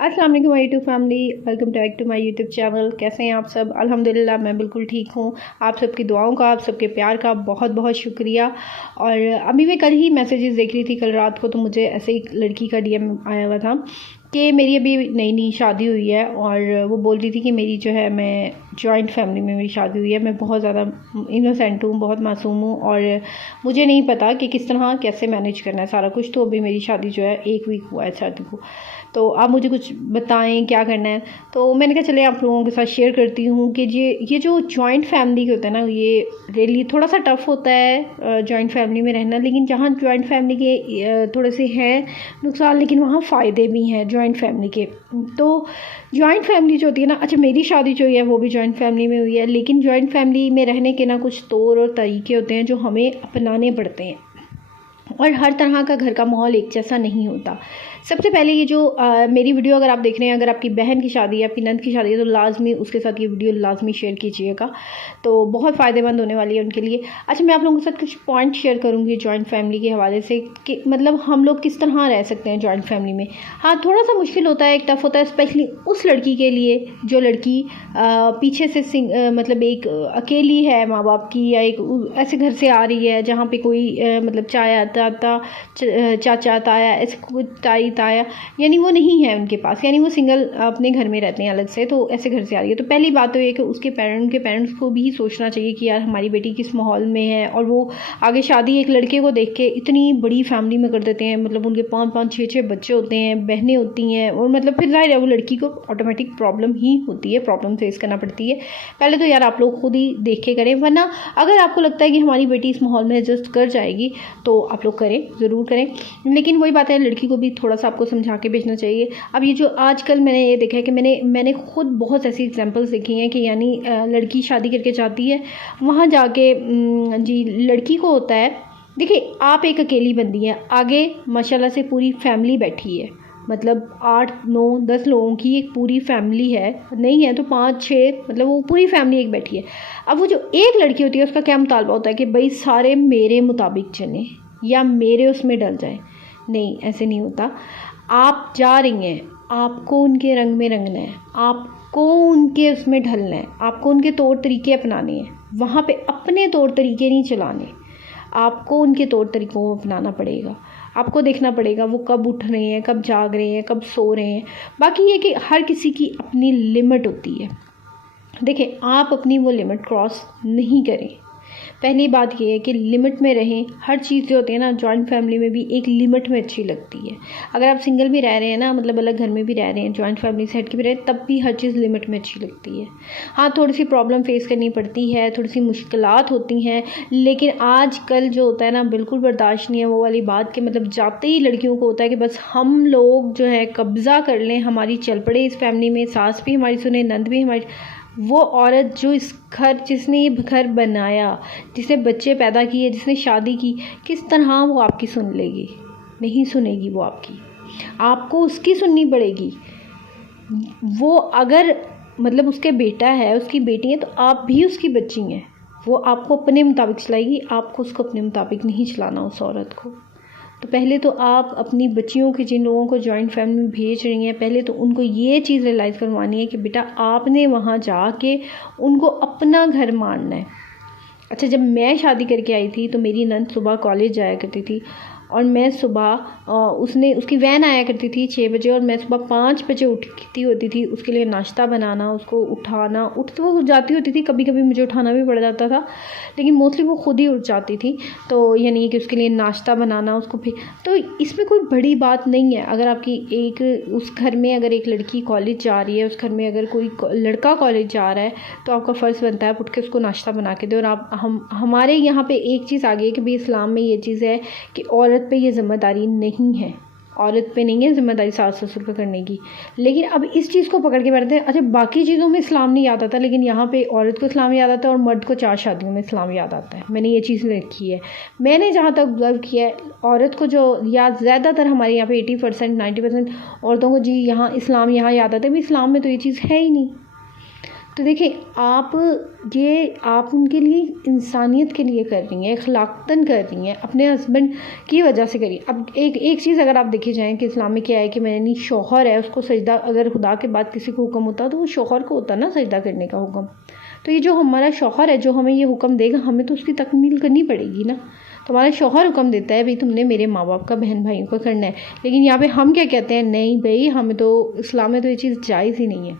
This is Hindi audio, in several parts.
अस्सलाम वालेकुम my YouTube family, welcome back to my YouTube channel. कैसे हैं आप सब? अल्हम्दुलिल्लाह मैं बिल्कुल ठीक हूँ। आप सबकी दुआओं का, आप सबके प्यार का बहुत बहुत शुक्रिया। और अभी मैं कल ही मैसेजेस देख रही थी, कल रात को, तो मुझे ऐसे ही लड़की का डीएम आया हुआ था कि मेरी अभी नई नई शादी हुई है और वो बोल रही थी कि मेरी जो है, मैं जॉइंट फैमिली में मेरी शादी हुई है, मैं बहुत ज़्यादा इनोसेंट हूँ, बहुत मासूम हूँ और मुझे नहीं पता कि किस तरह कैसे मैनेज करना है सारा कुछ। तो अभी मेरी शादी जो है 1 वीक हुआ है शादी को, तो आप मुझे कुछ बताएं क्या करना है। तो मैंने कहा चले आप लोगों के साथ शेयर करती हूँ कि ये जो जॉइंट फैमिली होता है ना, ये रियली थोड़ा सा टफ़ होता है जॉइंट फैमिली में रहना। लेकिन जहाँ जॉइंट फैमिली के थोड़े से हैं नुकसान, लेकिन वहाँ फ़ायदे भी हैं जॉइंट फैमिली के। तो जॉइंट फैमिली जो होती है ना, अच्छा मेरी शादी जो है वो भी जॉइंट फैमिली में हुई है, लेकिन जॉइंट फैमिली में रहने के ना कुछ तौर और तरीके होते हैं जो हमें अपनाने पड़ते हैं और हर तरह का घर का माहौल एक जैसा नहीं होता। सबसे पहले ये जो मेरी वीडियो अगर आप देख रहे हैं, अगर आपकी बहन की शादी है, आपकी नंद की शादी है, तो लाजमी उसके साथ ये वीडियो लाजमी शेयर कीजिएगा, तो बहुत फ़ायदेमंद होने वाली है उनके लिए। अच्छा, मैं आप लोगों के साथ कुछ पॉइंट शेयर करूँगी जॉइंट फैमिली के हवाले से कि मतलब हम लोग किस तरह रह सकते हैं जॉइंट फैमिली में। हाँ, थोड़ा सा मुश्किल होता है, एक टफ़ होता है, स्पेशली उस लड़की के लिए जो लड़की पीछे से मतलब एक अकेली है माँ बाप की, या एक ऐसे घर से आ रही है जहाँ पे कोई मतलब चाचा ताया ऐसे कुछ ताई ताया यानी वो नहीं है उनके पास, यानी वो सिंगल अपने घर में रहते हैं अलग से, तो ऐसे घर से आ रही है। तो पहली बात तो ये कि उसके पेरेंट्स को भी सोचना चाहिए कि यार हमारी बेटी किस माहौल में है। और वो आगे शादी एक लड़के को देख के इतनी बड़ी फैमिली में कर देते हैं, मतलब उनके 5-5 6-6 बच्चे होते हैं, बहनें होती हैं, और मतलब फिर जाहिर है वो लड़की को ऑटोमेटिक प्रॉब्लम ही होती है, प्रॉब्लम फेस करना पड़ती है। पहले तो यार आप लोग खुद ही देख के करें, वरना अगर आपको लगता है कि हमारी बेटी इस माहौल में एडजस्ट कर जाएगी तो आप लोग करें, ज़रूर करें। लेकिन वही बात है, लड़की को भी थोड़ा सा आपको समझा के भेजना चाहिए। अब ये जो आजकल मैंने ये देखा है कि मैंने खुद बहुत ऐसी एग्जांपल्स देखी हैं कि यानी लड़की शादी करके जाती है, वहाँ जाके जी लड़की को होता है, देखिए आप एक अकेली बंदी हैं, आगे माशाल्लाह से पूरी फैमिली बैठी है, मतलब 8 9 10 लोगों की एक पूरी फैमिली है, नहीं है तो 5 6, मतलब वो पूरी फैमिली एक बैठी है। अब वो जो एक लड़की होती है उसका क्या मुतालबा होता है कि भाई सारे मेरे मुताबिक चलें या मेरे उसमें डल जाए। नहीं, ऐसे नहीं होता। आप जा रही हैं, आपको उनके रंग में रंगना है, आपको उनके उसमें ढलना है, आपको उनके तौर तरीके अपनाने हैं, वहाँ पे अपने तौर तरीके नहीं चलाने, आपको उनके तौर तरीक़ों को अपनाना पड़ेगा। आपको देखना पड़ेगा वो कब उठ रहे हैं, कब जाग रहे हैं, कब सो रहे हैं। बाकी ये कि हर किसी की अपनी लिमिट होती है, देखिए आप अपनी वो लिमिट क्रॉस नहीं करें। पहली बात ये है कि लिमिट में रहें। हर चीज़ जो होती है ना जॉइंट फैमिली में भी एक लिमिट में अच्छी लगती है। अगर आप सिंगल भी रह रहे हैं ना, मतलब अलग घर में भी रह रहे हैं, जॉइंट फैमिली से हट के भी रहे, तब भी हर चीज़ लिमिट में अच्छी लगती है। हाँ, थोड़ी सी प्रॉब्लम फेस करनी पड़ती है, थोड़ी सी मुश्किलात होती हैं, लेकिन आजकल जो होता है ना बिल्कुल बर्दाश्त नहीं है वो वाली बात कि मतलब जाते ही लड़कियों को होता है कि बस हम लोग जो है कब्ज़ा कर लें, हमारी चल पड़े इस फैमिली में, सास भी हमारी सुने, नंद भी हमारी। वो औरत जो इस घर, जिसने ये घर बनाया, जिसने बच्चे पैदा किए, जिसने शादी की, किस तरह वो आपकी सुन लेगी? नहीं सुनेगी वो आपकी, आपको उसकी सुननी पड़ेगी। वो अगर मतलब उसके बेटा है, उसकी बेटी है, तो आप भी उसकी बच्ची हैं, वो आपको अपने मुताबिक चलाएगी, आपको उसको अपने मुताबिक नहीं चलाना उस औरत को। तो पहले तो आप अपनी बच्चियों के, जिन लोगों को जॉइंट फैमिली में भेज रही हैं, पहले तो उनको ये चीज़ रियलाइज़ करवानी है कि बेटा आपने वहाँ जाके उनको अपना घर मानना है। अच्छा, जब मैं शादी करके आई थी तो मेरी नंद सुबह कॉलेज जाया करती थी और मैं सुबह उसकी वैन आया करती थी 6 बजे, और मैं सुबह 5 बजे उठती होती थी उसके लिए नाश्ता बनाना, उसको उठाना। तो वो जाती होती थी, कभी कभी मुझे उठाना भी पड़ जाता था, लेकिन मोस्टली वो खुद ही उठ जाती थी। तो यानी कि उसके लिए नाश्ता बनाना, उसको फिर, तो इसमें कोई बड़ी बात नहीं है। अगर आपकी एक उस घर में अगर एक लड़की कॉलेज जा रही है, उस घर में अगर कोई लड़का कॉलेज जा रहा है, तो आपका फ़र्ज़ बनता है उठ के उसको नाश्ता बना के दो। और आप हमारे यहाँ पे एक चीज़ आ गई है कि भाई इस्लाम में ये चीज़ है कि औरत पे ये ज़िम्मेदारी नहीं है, औरत पे नहीं है ज़िम्मेदारी सास ससुर को करने की। लेकिन अब इस चीज़ को पकड़ के बैठते हैं। अच्छा, बाकी चीज़ों में इस्लाम नहीं याद आता, लेकिन यहाँ पे औरत को इस्लाम याद आता है और मर्द को 4 शादियों में इस्लाम याद आता है। मैंने ये चीज़ देखी है, मैंने जहाँ तक ऑब्जर्व किया है, औरत को जो या ज़्यादातर हमारे यहाँ पे 80% 90% औरतों को जी यहाँ इस्लाम यहाँ याद आता है, भाई इस्लाम में तो ये चीज़ है ही नहीं। तो देखिए आप उनके लिए इंसानियत के लिए कर रही हैं, अखलाकतन कर रही हैं, अपने हस्बैंड की वजह से करिए। अब एक चीज़ अगर आप देखे जाएँ कि इस्लाम में क्या है कि मैंने शौहर है उसको सजदा, अगर खुदा के बाद किसी को हुक्म होता तो वो शौहर को होता ना सजदा करने का हुक्म। तो ये जो हमारा शौहर है जो हमें ये हुक्म देगा, हमें तो उसकी तकमील करनी पड़ेगी ना। तो हमारा शौहर हुक्म देता है भाई तुमने मेरे माँ बाप का, बहन भाइयों का करना है, लेकिन यहाँ पे हम क्या कहते हैं, नहीं भाई हमें तो इस्लाम में तो ये चीज़ जायज़ ही नहीं है।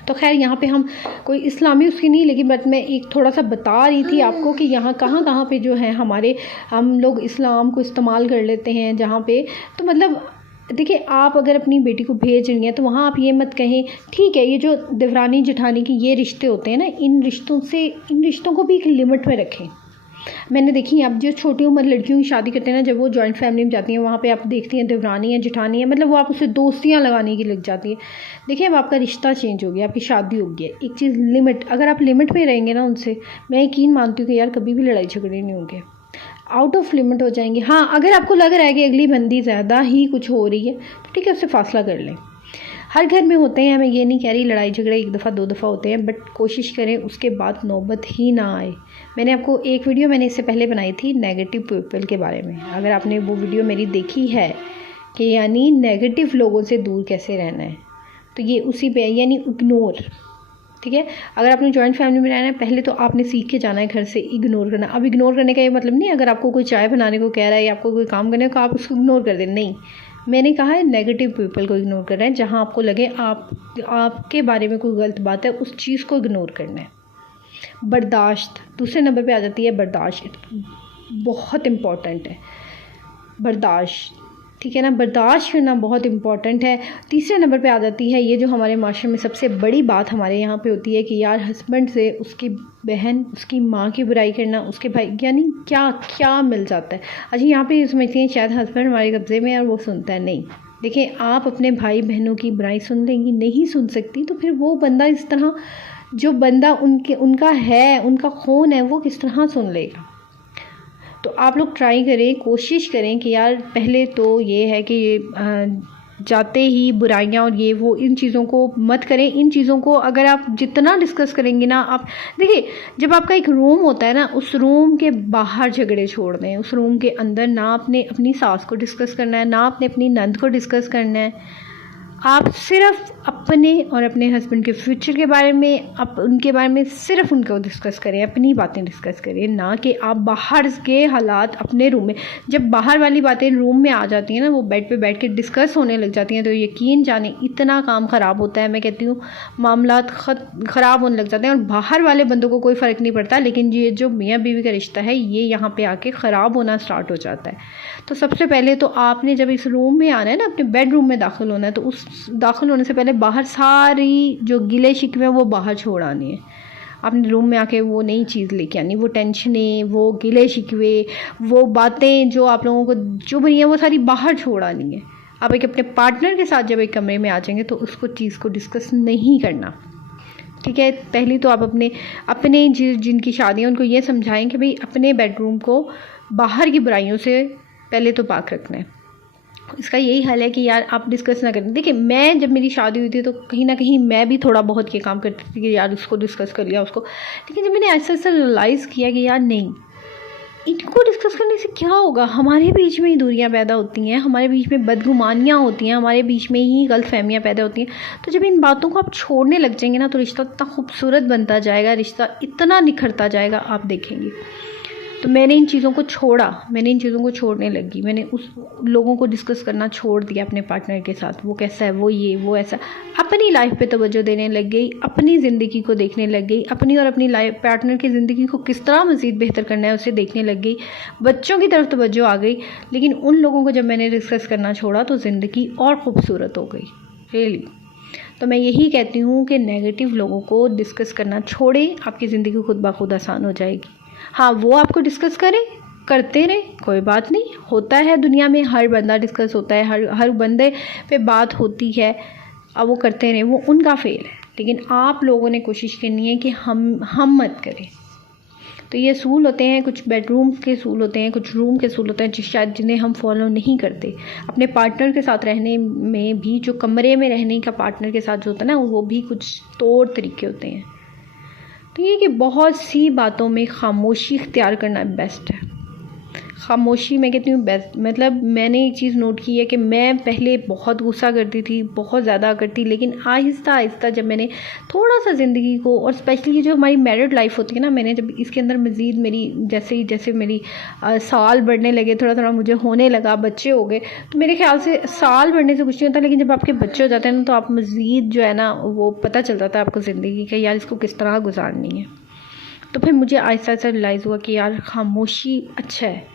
तो खैर यहाँ पे हम कोई इस्लामी उसकी नहीं, लेकिन बट मैं एक थोड़ा सा बता रही थी आपको कि यहाँ कहाँ पे जो है हम लोग इस्लाम को इस्तेमाल कर लेते हैं जहाँ पे। तो मतलब देखिए, आप अगर अपनी बेटी को भेज रही हैं तो वहाँ आप ये मत कहें ठीक है, ये जो देवरानी जेठानी की ये रिश्ते होते हैं ना, इन रिश्तों को भी एक लिमिट में रखें। मैंने देखी अब जो छोटी उम्र लड़कियों की शादी करते हैं ना, जब वो जॉइंट फैमिली में जाती हैं वहाँ पे आप देखती हैं देवरानी है जेठानी है, मतलब वो आप उससे दोस्तियाँ लगाने की लग जाती है। देखिए अब आपका रिश्ता चेंज हो गया, आपकी शादी हो गई है, एक चीज़ लिमिट, अगर आप लिमिट में रहेंगे ना उनसे, मैं यकीन मानती हूँ कि यार कभी भी लड़ाई झगड़े नहीं होंगे, आउट ऑफ लिमिट हो जाएंगे। हाँ, अगर आपको लग रहा है कि अगली बंदी ज़्यादा ही कुछ हो रही है तो ठीक है, उससे फासला कर लें। हर घर में होते हैं, मैं ये नहीं कह रही लड़ाई झगड़े एक दफ़ा दो दफ़ा होते हैं, बट कोशिश करें उसके बाद नौबत ही ना आए। मैंने आपको एक वीडियो मैंने इससे पहले बनाई थी नेगेटिव पीपल के बारे में, अगर आपने वो वीडियो मेरी देखी है कि यानी नेगेटिव लोगों से दूर कैसे रहना है, तो ये उसी पे है, यानी इग्नोर। ठीक है, अगर आपने जॉइंट फैमिली में रहना है पहले तो आपने सीख के जाना है घर से इग्नोर करना। अब इग्नोर करने का ये मतलब नहीं अगर आपको कोई चाय बनाने को कह रहा है या आपको कोई काम करने को आप उसको इग्नोर कर दें, नहीं। मैंने कहा है नेगेटिव पीपल को इग्नोर कर रहे हैं, जहाँ आपको लगे आपके बारे में कोई गलत बात है उस चीज़ को इग्नोर करना है। बर्दाश्त दूसरे नंबर पे आ जाती है, बर्दाश्त बहुत इम्पॉर्टेंट है, बर्दाश्त, ठीक है ना, बर्दाश्त करना बहुत इम्पॉर्टेंट है। तीसरे नंबर पे आ जाती है ये जो हमारे माशरे में सबसे बड़ी बात हमारे यहाँ पे होती है कि यार हस्बैंड से उसकी बहन उसकी माँ की बुराई करना, उसके भाई, यानी क्या क्या मिल जाता है। अच्छा यहाँ पे समझती हैं शायद हस्बैंड हमारे कब्ज़े में और वो सुनता है, नहीं। देखिए आप अपने भाई बहनों की बुराई सुन लेंगी, नहीं सुन सकती तो फिर वो बंदा इस तरह, जो बंदा उनका है, उनका खून है, वो किस तरह सुन लेगा। तो आप लोग ट्राई करें, कोशिश करें कि यार पहले तो ये है कि जाते ही बुराइयां और ये वो इन चीज़ों को मत करें। इन चीज़ों को अगर आप जितना डिस्कस करेंगे ना, आप देखिए जब आपका एक रूम होता है ना, उस रूम के बाहर झगड़े छोड़ दें, उस रूम के अंदर ना आपने अपनी सास को डिस्कस करना है, ना आपने अपनी नंद को डिस्कस करना है। आप सिर्फ अपने और अपने हस्बैंड के फ्यूचर के बारे में, उनके बारे में सिर्फ उनको डिस्कस करें, अपनी बातें डिस्कस करें, ना कि आप बाहर के हालात अपने रूम में। जब बाहर वाली बातें रूम में आ जाती हैं ना, वो बेड पे बैठ के डिस्कस होने लग जाती हैं, तो यकीन जाने इतना काम ख़राब होता है। मैं कहती हूँ मामलात ख़राब होने लग जाते हैं और बाहर वाले बंदों को कोई फ़र्क नहीं पड़ता, लेकिन ये जो मियाँ बीवी का रिश्ता है ये यहाँ पर आके ख़राब होना स्टार्ट हो जाता है। तो सबसे पहले तो आपने जब इस रूम में आना है ना, अपने बेडरूम में दाखिल होना है, तो उस दाखिल होने से पहले बाहर सारी जो गिले शिकवे वो बाहर छोड़ आनी है। आपने रूम में आके वो नई चीज़ लेके आनी, वो टेंशनें, वो गिले शिकवे, वो बातें जो आप लोगों को चुभ रही हैं, वो सारी बाहर छोड़ आनी है। आप एक अपने पार्टनर के साथ जब एक कमरे में आ जाएंगे तो उसको चीज़ को डिस्कस नहीं करना, ठीक है। पहली तो आप अपने जिनकी शादियाँ उनको ये समझाएं कि भाई अपने बेडरूम को बाहर की बुराइयों से पहले तो पाक रखना है। इसका यही हल है कि यार आप डिस्कस ना करें। देखिए मैं जब मेरी शादी हुई थी तो कहीं ना कहीं मैं भी थोड़ा बहुत ये काम करती थी कि यार उसको डिस्कस कर लिया उसको, लेकिन जब मैंने ऐसा रियलाइज़ किया कि यार नहीं, इनको डिस्कस करने से क्या होगा, हमारे बीच में ही दूरियां पैदा होती हैं, हमारे बीच में बदगुमानियाँ होती हैं, हमारे बीच में ही गलतफहमियाँ पैदा होती हैं। तो जब इन बातों को आप छोड़ने लग जाएंगे ना, तो रिश्ता इतना खूबसूरत बनता जाएगा, रिश्ता इतना निखरता जाएगा, आप देखेंगे। तो मैंने इन चीज़ों को छोड़ा, मैंने इन चीज़ों को छोड़ने लगी, मैंने उस लोगों को डिस्कस करना छोड़ दिया अपने पार्टनर के साथ, वो कैसा है, वो ये वो ऐसा, अपनी लाइफ पे तवज्जो देने लग गई, अपनी ज़िंदगी को देखने लग गई, अपनी और अपनी लाइफ पार्टनर की ज़िंदगी को किस तरह मज़ीद बेहतर करना है उसे देखने लग गई, बच्चों की तरफ तवज्जो आ गई। लेकिन उन लोगों को जब मैंने डिस्कस करना छोड़ा तो ज़िंदगी और ख़ूबसूरत हो गई, रियली। तो मैं यही कहती हूँ कि नेगेटिव लोगों को डिस्कस करना छोड़ें, आपकी ज़िंदगी खुद ब खुद आसान हो जाएगी। हाँ, वो आपको डिस्कस करते रहे, कोई बात नहीं, होता है दुनिया में, हर बंदा डिस्कस होता है, हर बंदे पे बात होती है, अब वो करते रहे, वो उनका फेल है। लेकिन आप लोगों ने कोशिश करनी है कि हम मत करें। तो ये असूल होते हैं, कुछ बेडरूम के असूल होते हैं, कुछ रूम के असूल होते हैं शायद जिन्हें हम फॉलो नहीं करते। अपने पार्टनर के साथ रहने में भी, जो कमरे में रहने का पार्टनर के साथ जो होता है ना, वो भी कुछ तौर तरीके होते हैं। तो ये कि बहुत सी बातों में खामोशी इख्तियार करना बेस्ट है। खामोशी मैं कहती हूँ बेस्ट। मतलब मैंने एक चीज़ नोट की है कि मैं पहले बहुत गुस्सा करती थी, बहुत ज़्यादा करती, लेकिन आहिस्ता आहिस्ता जब मैंने थोड़ा सा ज़िंदगी को, और स्पेशली जो हमारी मैरिड लाइफ होती है ना, मैंने जब इसके अंदर मज़ीद मेरी जैसे मेरी साल बढ़ने लगे, थोड़ा थोड़ा मुझे होने लगा, बच्चे हो गए, तो मेरे ख्याल से साल बढ़ने से कुछ नहीं होता, लेकिन जब आपके बच्चे हो जाते हैं ना, तो आप मज़ीद जो है ना, वो पता चल जाता है आपको ज़िंदगी का, यार इसको किस तरह गुजारनी है। तो फिर मुझे आहिस्ता आहिस्ता रियलाइज़ हुआ कि यार खामोशी अच्छा है।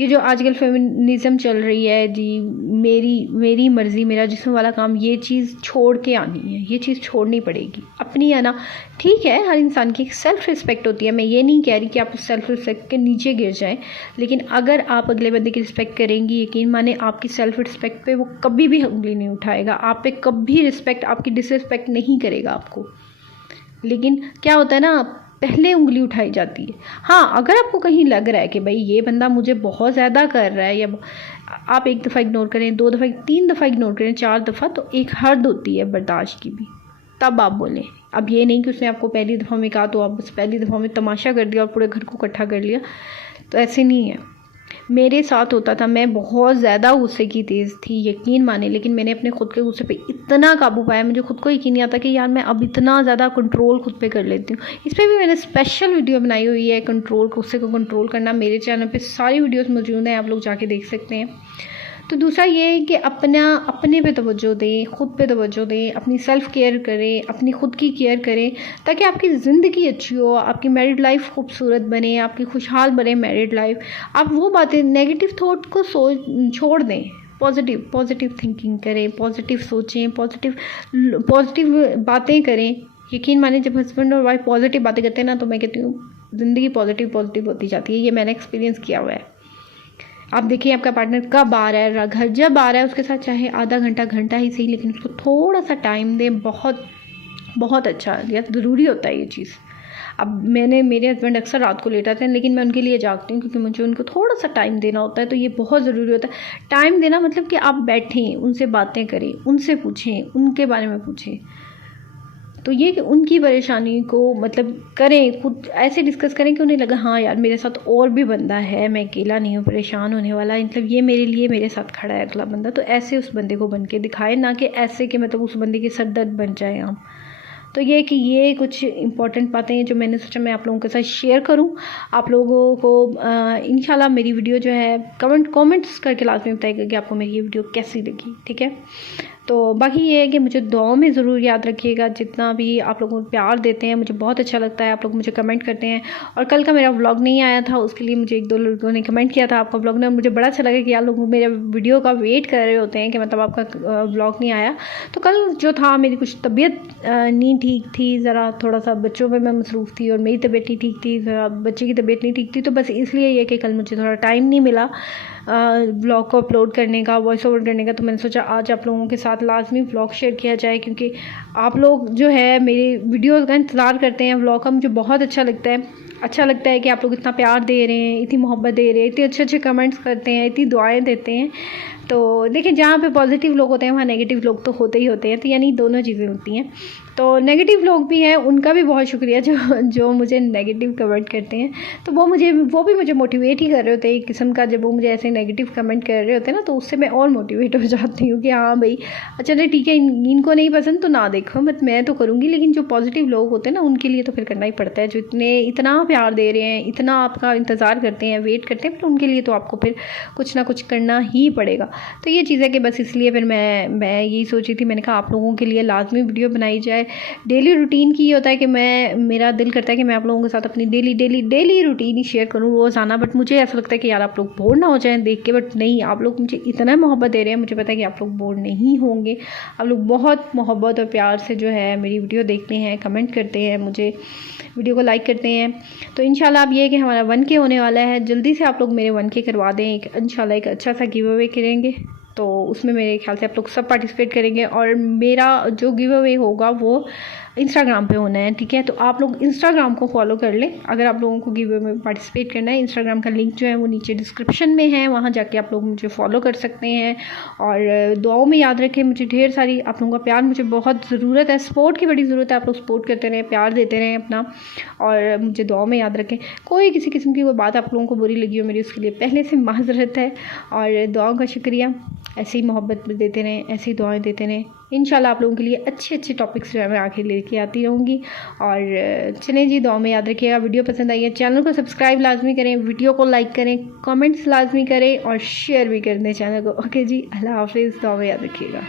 ये जो आजकल फेमिनिज़म चल रही है जी, मेरी मर्ज़ी मेरा जिस्म वाला काम, ये चीज़ छोड़ के आनी है, ये चीज़ छोड़नी पड़ेगी अपनी, है ना। ठीक है, हर इंसान की एक सेल्फ़ रिस्पेक्ट होती है, मैं ये नहीं कह रही कि आप उस सेल्फ़ रिस्पेक्ट के नीचे गिर जाएं, लेकिन अगर आप अगले बंदे की रिस्पेक्ट करेंगी, यकीन माने आपकी सेल्फ़ रिस्पेक्ट पे वो कभी भी उंगली नहीं उठाएगा, आप पे कभी रिस्पेक्ट, आपकी डिसरिस्पेक्ट नहीं करेगा आपको। लेकिन क्या होता है ना, पहले उंगली उठाई जाती है। हाँ, अगर आपको कहीं लग रहा है कि भाई ये बंदा मुझे बहुत ज़्यादा कर रहा है, या आप 1 दफ़ा इग्नोर करें, 2 दफ़ा, 3 दफ़ा इग्नोर करें, 4 दफ़ा, तो एक हद होती है बर्दाश्त की भी, तब आप बोलें। अब ये नहीं कि उसने आपको पहली दफ़ा में कहा तो आप बस पहली दफ़ा में तमाशा कर दिया और पूरे घर को इकट्ठा कर लिया, तो ऐसे नहीं है। मेरे साथ होता था, मैं बहुत ज़्यादा गुस्से की तेज़ थी, यकीन माने, लेकिन मैंने अपने खुद के गुस्से पे इतना काबू पाया, मुझे खुद को यकीन नहीं आता कि यार मैं अब इतना ज़्यादा कंट्रोल खुद पे कर लेती हूँ। इस पर भी मैंने स्पेशल वीडियो बनाई हुई है, कंट्रोल, गुस्से को कंट्रोल करना। मेरे चैनल पे सारी वीडियोस मौजूद हैं, आप लोग जाके देख सकते हैं। तो दूसरा ये है कि अपने पे तवज्जो दें, ख़ुद पे तवज्जो दें, अपनी सेल्फ़ केयर करें, अपनी ख़ुद की केयर करें, ताकि आपकी ज़िंदगी अच्छी हो, आपकी मैरिड लाइफ खूबसूरत बने, आपकी खुशहाल बने मैरिड लाइफ। आप वो बातें, नेगेटिव थॉट को छोड़ दें, पॉजिटिव थिंकिंग करें, पॉजिटिव सोचें, पॉजिटिव बातें करें। यकीन माने, जब हस्बैंड और वाइफ पॉजिटिव बातें करते हैं ना, तो मैं कहती हूँ ज़िंदगी पॉजिटिव होती जाती है। ये मैंने एक्सपीरियंस किया हुआ है। आप देखिए आपका पार्टनर कब आ रहा है, घर जब आ रहा है उसके साथ चाहे आधा घंटा ही सही, लेकिन उसको थोड़ा सा टाइम दें, बहुत अच्छा, या ज़रूरी होता है ये चीज़। अब मेरे हस्बैंड अक्सर रात को लेट आते हैं, लेकिन मैं उनके लिए जागती हूँ क्योंकि मुझे उनको थोड़ा सा टाइम देना होता है, तो ये बहुत ज़रूरी होता है। टाइम देना मतलब कि आप बैठें, उनसे बातें करें, उनसे पूछें, उनके बारे में पूछें, तो ये कि उनकी परेशानी को मतलब करें, खुद ऐसे डिस्कस करें कि उन्हें लगा हाँ यार मेरे साथ और भी बंदा है, मैं अकेला नहीं हूँ परेशान होने वाला, मतलब ये मेरे लिए मेरे साथ खड़ा है अगला बंदा। तो ऐसे उस बंदे को बन के दिखाएं, ना कि ऐसे कि मतलब उस बंदे की सरदर्द बन जाए हम। तो ये कि ये कुछ इंपॉर्टेंट बातें हैं जो मैंने सोचा मैं आप लोगों के साथ शेयर करूं। आप लोगों को इंशाल्लाह मेरी वीडियो जो है कमेंट्स करके लाजमी बताइएगा कि आपको मेरी ये वीडियो कैसी लगी, ठीक है। तो बाकी ये है कि मुझे दुआओं में ज़रूर याद रखिएगा, जितना भी आप लोगों को प्यार देते हैं मुझे बहुत अच्छा लगता है, आप लोग मुझे कमेंट करते हैं। और कल का मेरा व्लॉग नहीं आया था, उसके लिए मुझे 1-2 लोगों ने कमेंट किया था आपका व्लॉग ने, मुझे बड़ा अच्छा लगा कि यार लोग मेरे वीडियो का वेट कर रहे होते हैं कि मतलब आपका व्लॉग नहीं आया। तो कल जो था मेरी कुछ तबीयत नहीं ठीक थी, ज़रा थोड़ा सा बच्चों पर मैं मसरूफ़ थी और मेरी तबीयत नहीं ठीक थी, ज़रा बच्चे की तबीयत नहीं ठीक थी, तो बस इसलिए ये कि कल मुझे थोड़ा टाइम नहीं मिला व्लॉग को अपलोड करने का, वॉइस ओवर करने का। तो मैंने सोचा आज आप लोगों के साथ लाजमी व्लॉग शेयर किया जाए, क्योंकि आप लोग जो है मेरे वीडियोस का इंतज़ार करते हैं, व्लॉग का मुझे बहुत अच्छा लगता है कि आप लोग इतना प्यार दे रहे हैं, इतनी मोहब्बत दे रहे हैं, इतने अच्छे कमेंट्स करते हैं, इतनी दुआएं देते हैं। तो देखिए जहाँ पे पॉजिटिव लोग होते हैं वहाँ नेगेटिव लोग तो होते ही होते हैं, तो यानी दोनों चीज़ें होती हैं। तो नेगेटिव लोग भी हैं, उनका भी बहुत शुक्रिया जो मुझे नेगेटिव कमेंट करते हैं। तो वो भी मुझे मोटिवेट ही कर रहे होते हैं एक किस्म का, जब वो मुझे ऐसे नेगेटिव कमेंट कर रहे होते हैं ना, तो उससे मैं और मोटिवेट हो जाती हूँ कि हाँ भाई चलो ठीक है, इनको नहीं पसंद तो ना देखो, बट मैं तो करूँगी। लेकिन जो पॉजिटिव लोग होते हैं ना उनके लिए तो फिर करना ही पड़ता है, जो इतना प्यार दे रहे हैं, इतना आपका इंतज़ार करते हैं, वेट करते हैं, फिर उनके लिए तो आपको फिर कुछ ना कुछ करना ही पड़ेगा। तो ये चीज़ है कि बस इसलिए फिर मैं यही सोची थी, मैंने कहा आप लोगों के लिए लाजमी वीडियो बनाई जाए। डेली रूटीन की होता है कि मेरा दिल करता है कि मैं आप लोगों के साथ अपनी डेली रूटीन ही शेयर करूँ रोज़ाना, बट मुझे ऐसा लगता है कि यार आप लोग बोर ना हो जाएं देख के, बट नहीं, आप लोग मुझे इतना मोहब्बत दे रहे हैं, मुझे पता है कि आप लोग बोर नहीं होंगे। आप लोग बहुत मोहब्बत और प्यार से जो है मेरी वीडियो देखते हैं, कमेंट करते हैं, मुझे वीडियो को लाइक करते हैं। तो इंशाल्लाह अब ये है कि हमारा 1K होने वाला है, जल्दी से आप लोग मेरे 1K करवा दें, इंशाल्लाह एक अच्छा सा गिव अवे करेंगे, तो उसमें मेरे ख्याल से आप लोग सब पार्टिसिपेट करेंगे। और मेरा जो गिव अवे होगा वो इंस्टाग्राम पे होना है, ठीक है। तो आप लोग इंस्टाग्राम को फॉलो कर लें अगर आप लोगों को गिव अवे में पार्टिसिपेट करना है। इंस्टाग्राम का लिंक जो है वो नीचे डिस्क्रिप्शन में है, वहाँ जाके आप लोग मुझे फॉलो कर सकते हैं। और दुआओं में याद रखें, मुझे ढेर सारी आप लोगों का प्यार मुझे बहुत ज़रूरत है, सपोर्ट की बड़ी ज़रूरत है। आप लोग सपोर्ट करते रहें, प्यार देते रहें अपना, और मुझे दुआओं में याद रखें। कोई किसी किस्म की वो बात आप लोगों को बुरी लगी हो मेरी, उसके लिए पहले से माज़रत है, और दुआओं का शुक्रिया। ऐसी मोहब्बत देते रहें, ऐसी दुआएं देते रहें। इंशाल्लाह आप लोगों के लिए अच्छे अच्छे टॉपिक्स जो है मैं आखिर लेके आती रहूँगी। और चलें जी, दुआ में याद रखिएगा। वीडियो पसंद आई है चैनल को सब्सक्राइब लाजमी करें, वीडियो को लाइक करें, कमेंट्स लाजमी करें और शेयर भी कर दें चैनल को। ओके जी, अल्लाह हाफिज़, दुआ में याद रखिएगा।